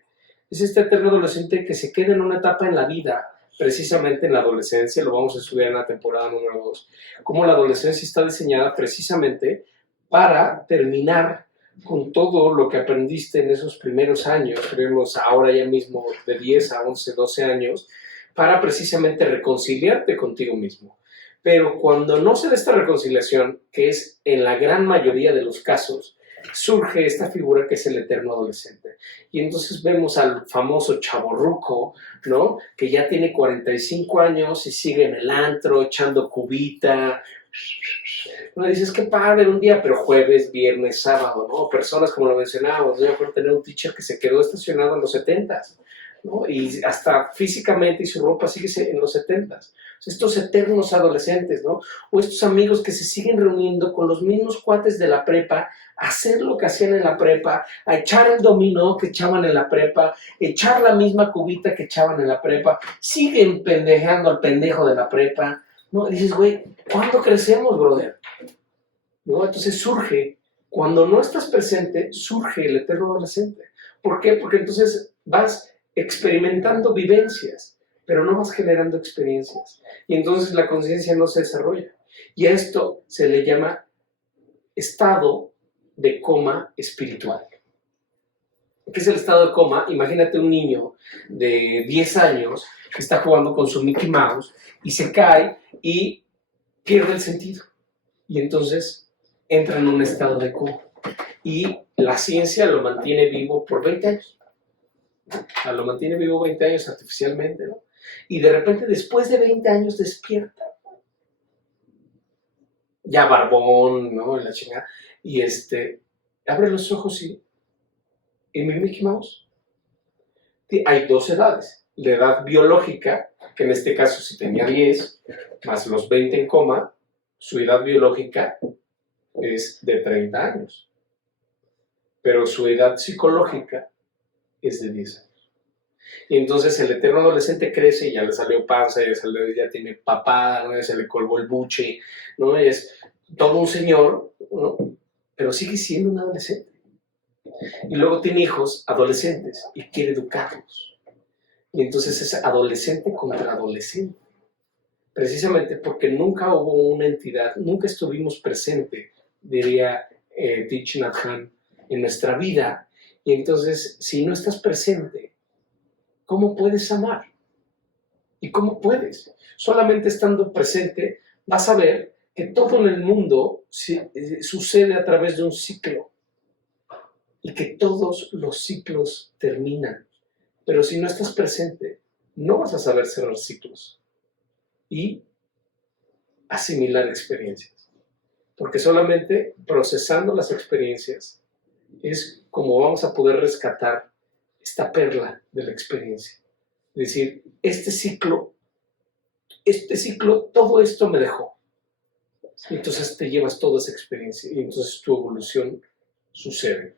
Es este eterno adolescente que se queda en una etapa en la vida, precisamente en la adolescencia, lo vamos a estudiar en la temporada número 2, cómo la adolescencia está diseñada precisamente para terminar con todo lo que aprendiste en esos primeros años, creemos ahora ya mismo de 10 a 11, 12 años, para precisamente reconciliarte contigo mismo. Pero cuando no se da esta reconciliación, que es en la gran mayoría de los casos, surge esta figura que es el eterno adolescente. Y entonces vemos al famoso chavorruco, ¿no? Que ya tiene 45 años y sigue en el antro echando cubita. No dices, qué padre un día, pero jueves, viernes, sábado, ¿no? Personas como lo mencionábamos, yo recuerdo tener un teacher que se quedó estacionado en los 70s, ¿no? Y hasta físicamente y su ropa sigue en los 70s. Estos eternos adolescentes, ¿no? O estos amigos que se siguen reuniendo con los mismos cuates de la prepa, a hacer lo que hacían en la prepa, a echar el dominó que echaban en la prepa, echar la misma cubita que echaban en la prepa, siguen pendejeando al pendejo de la prepa, ¿no? Y dices, güey, ¿cuándo crecemos, brother? ¿No? Entonces surge, cuando no estás presente, surge el eterno adolescente. ¿Por qué? Porque entonces vas experimentando vivencias, pero no vas generando experiencias. Y entonces la conciencia no se desarrolla. Y a esto se le llama estado de coma espiritual. ¿Qué es el estado de coma? Imagínate un niño de 10 años que está jugando con su Mickey Mouse y se cae y pierde el sentido. Y entonces entra en un estado de coma. Y la ciencia lo mantiene vivo por 20 años. Lo mantiene vivo 20 años artificialmente, ¿no? Y de repente, después de 20 años, despierta. Ya barbón, ¿no? La chingada. Y abre los ojos y mi Mickey Mouse. Hay dos edades. La edad biológica, que en este caso si tenía 10, más los 20 en coma, su edad biológica es de 30 años. Pero su edad psicológica es de 10 años. Y entonces el eterno adolescente crece y ya le salió panza, ya tiene papada, ¿no? Ya se le colgó el buche, ¿no? Y es todo un señor, ¿no? Pero sigue siendo un adolescente. Y luego tiene hijos adolescentes y quiere educarlos. Y entonces es adolescente contra adolescente. Precisamente porque nunca hubo una entidad, nunca estuvimos presentes, diría Thich Nhat Hanh, en nuestra vida. Y entonces, si no estás presente, ¿cómo puedes amar? ¿Y cómo puedes? Solamente estando presente vas a ver que todo en el mundo sucede a través de un ciclo y que todos los ciclos terminan. Pero si no estás presente, no vas a saber cerrar ciclos. y asimilar experiencias. Porque solamente procesando las experiencias es como vamos a poder rescatar esta perla de la experiencia. Es decir, este ciclo, todo esto me dejó. Y entonces te llevas toda esa experiencia y entonces tu evolución sucede.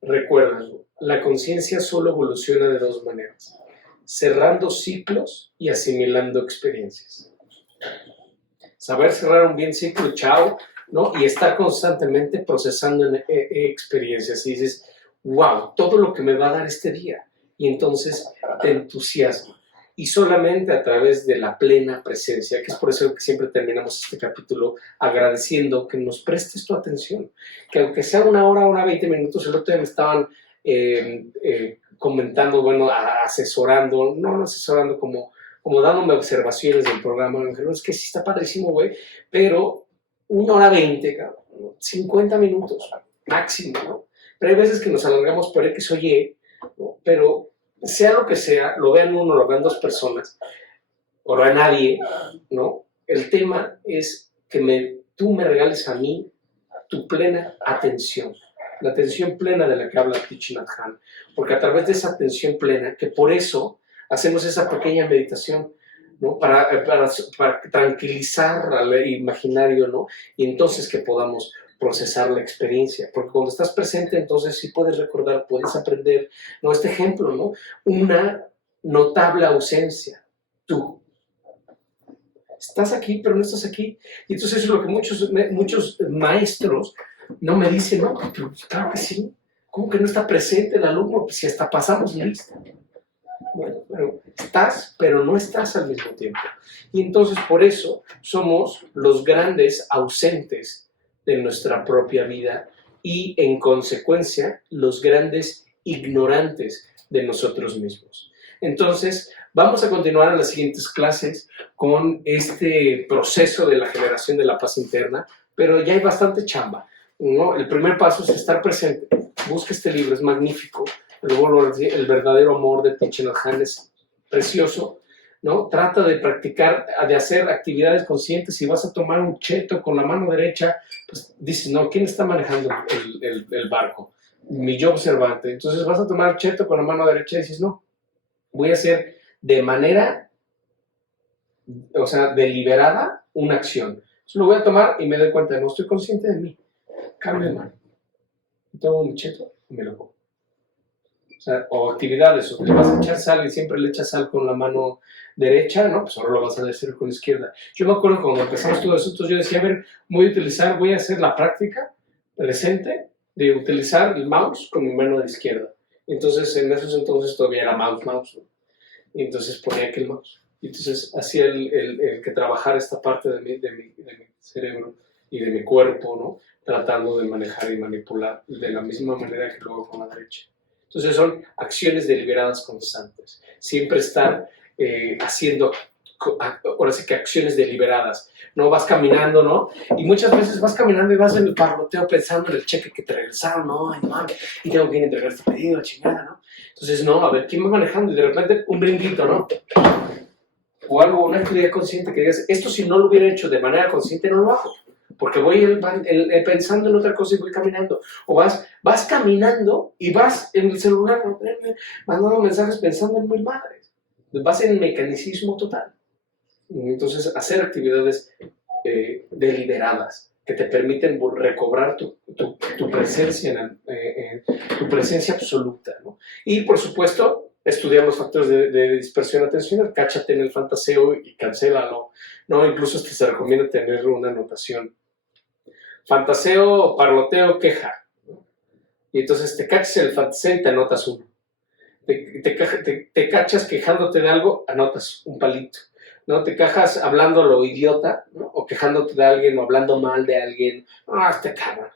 Recuérdalo, la conciencia solo evoluciona de dos maneras: cerrando ciclos y asimilando experiencias. Saber cerrar un bien ciclo, chao, ¿no? Y estar constantemente procesando experiencias. Y dices, wow, todo lo que me va a dar este día. Y entonces te entusiasma. Y solamente a través de la plena presencia, que es por eso que siempre terminamos este capítulo agradeciendo que nos prestes tu atención. Que aunque sea 1 hora, 20 minutos, el otro día me estaban comentando, bueno, asesorando, no asesorando como dándome observaciones del programa. No, es que sí está padrísimo, güey, pero 1 hora 20, cabrón, 50 minutos máximo, ¿no? Pero hay veces que nos alargamos por X o Y, ¿no? Pero sea lo que sea, lo vean uno, lo vean 2 personas, o lo vea nadie, ¿no? El tema es que tú me regales a mí tu plena atención, la atención plena de la que habla Thich Nhat Hanh, porque a través de esa atención plena, que por eso hacemos esa pequeña meditación, ¿no? Para tranquilizar al imaginario, ¿no? Y entonces que podamos procesar la experiencia, porque cuando estás presente, entonces sí puedes recordar, puedes aprender, ¿no? Este ejemplo, ¿no? Una notable ausencia, tú. Estás aquí, pero no estás aquí. Y entonces eso es lo que muchos maestros no me dicen, no, pero claro que sí. ¿Cómo que no está presente el alumno? Pues si hasta pasamos lista. Bueno, pero estás, pero no estás al mismo tiempo. Y entonces por eso somos los grandes ausentes de nuestra propia vida y en consecuencia los grandes ignorantes de nosotros mismos. Entonces vamos a continuar en las siguientes clases con este proceso de la generación de la paz interna, pero ya hay bastante chamba, ¿no? El primer paso es estar presente. Busca este libro, es magnífico. Luego el verdadero amor de Thich Nhat Hanh es precioso, ¿no? Trata de practicar, de hacer actividades conscientes. Si vas a tomar un cheto con la mano derecha, pues dices, no, ¿quién está manejando el barco? Mi yo observante. Entonces vas a tomar cheto con la mano derecha y dices, no, voy a hacer de manera, o sea, deliberada una acción. Entonces lo voy a tomar y me doy cuenta, no estoy consciente de mí. Cambio de mano. Tomo un cheto y me lo pongo. O actividades, o te vas a echar sal y siempre le echas sal con la mano derecha, ¿no? Pues ahora lo vas a hacer con la izquierda. Yo me acuerdo cuando empezamos todo eso, entonces yo decía, a ver, voy a hacer la práctica presente de utilizar el mouse con mi mano de izquierda. Entonces, en esos entonces todavía era mouse, ¿no? Y entonces ponía aquel mouse. Y entonces hacía el que trabajar esta parte de mi cerebro y de mi cuerpo, ¿no? Tratando de manejar y manipular de la misma manera que luego con la derecha. Entonces son acciones deliberadas constantes. Siempre estar haciendo, ahora sí que acciones deliberadas. No vas caminando, ¿no? Y muchas veces vas caminando y vas en el parloteo pensando en el cheque que te regresaron, ¿no? Ay, man, y tengo que ir a entregar este pedido, chingada, ¿no? Entonces, no, a ver, ¿quién va manejando? Y de repente un brinquito, ¿no? O algo, una actividad consciente que digas, esto si no lo hubiera hecho de manera consciente no lo hago. Porque voy pensando en otra cosa y voy caminando. O vas caminando y vas en el celular mandando mensajes pensando en mil madres. Vas en mecanicismo total. Entonces, hacer actividades deliberadas que te permiten recobrar tu presencia, tu presencia absoluta, ¿no? Y, por supuesto, estudiar los factores de dispersión atencional. Cáchate en el fantaseo y cancélalo, ¿no? Incluso se recomienda tener una anotación. Fantaseo, parloteo, queja, ¿no? Y entonces te cachas en el fantaseo y te anotas uno. Te cachas quejándote de algo, anotas un palito. ¿No? Te cajas hablando lo idiota, ¿no? O quejándote de alguien o hablando mal de alguien. ¡Ah, este cabrón!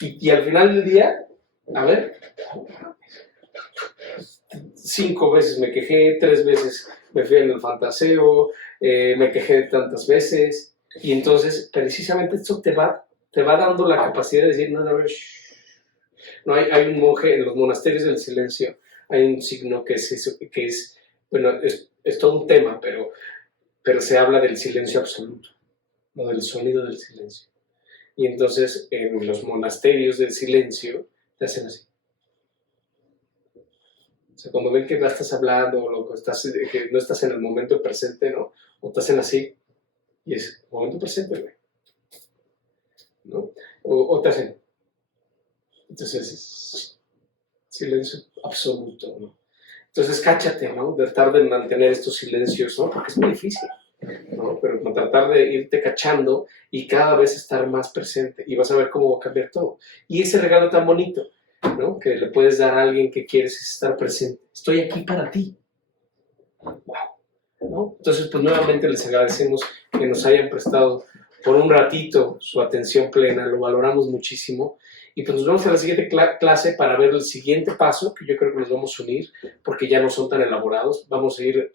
Y al final del día, a ver, 5 veces me quejé, 3 veces me fui en el fantaseo, me quejé tantas veces. Y entonces, precisamente esto te va dando la capacidad de decir, no, a ver, no, hay un monje en los monasterios del silencio, hay un signo que es bueno, es todo un tema, pero pero se habla del silencio absoluto, no del sonido del silencio. Y entonces en los monasterios del silencio te hacen así. O sea, cuando ven que no estás hablando o que no estás en el momento presente, ¿no? O te hacen así, y es momento presente, güey. ¿No? O te hacen. Entonces es silencio absoluto, ¿no? Entonces cáchate, ¿no? Tratar de mantener estos silencios, ¿no? Porque es muy difícil, ¿no? Pero tratar de irte cachando y cada vez estar más presente y vas a ver cómo va a cambiar todo. Y ese regalo tan bonito, ¿no? Que le puedes dar a alguien que quieres es estar presente. Estoy aquí para ti. Wow. ¿No? Entonces, pues nuevamente les agradecemos que nos hayan prestado por un ratito su atención plena, lo valoramos muchísimo. Y pues nos vemos en la siguiente clase para ver el siguiente paso, que yo creo que nos vamos a unir, porque ya no son tan elaborados. Vamos a ir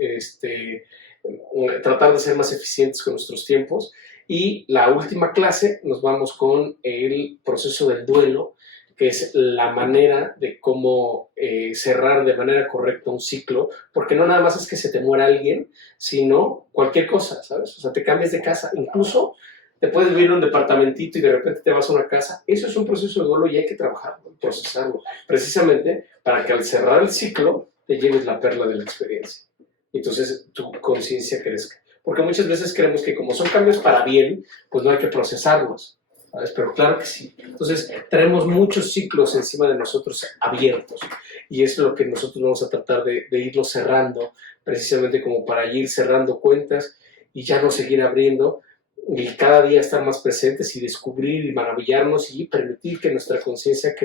tratar de ser más eficientes con nuestros tiempos. Y la última clase nos vamos con el proceso del duelo, que es la manera de cómo cerrar de manera correcta un ciclo, porque no nada más es que se te muera alguien, sino cualquier cosa, ¿sabes? O sea, te cambies de casa, incluso te puedes vivir en un departamentito y de repente te vas a una casa. Eso es un proceso de duelo y hay que trabajarlo, procesarlo, precisamente para que al cerrar el ciclo te lleves la perla de la experiencia. Entonces tu conciencia crezca. Porque muchas veces creemos que como son cambios para bien, pues no hay que procesarlos, ¿sabes? Pero claro que sí. Entonces tenemos muchos ciclos encima de nosotros abiertos y eso es lo que nosotros vamos a tratar de irlo cerrando, precisamente como para ir cerrando cuentas y ya no seguir abriendo, y cada día estar más presentes y descubrir y maravillarnos y permitir que nuestra conciencia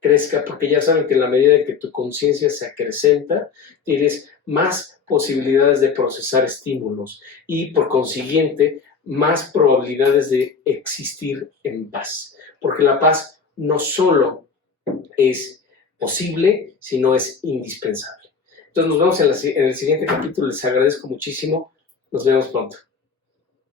crezca, porque ya saben que en la medida en que tu conciencia se acrecenta, tienes más posibilidades de procesar estímulos y por consiguiente más probabilidades de existir en paz, porque la paz no solo es posible, sino es indispensable. Entonces nos vemos en el siguiente capítulo, les agradezco muchísimo, nos vemos pronto.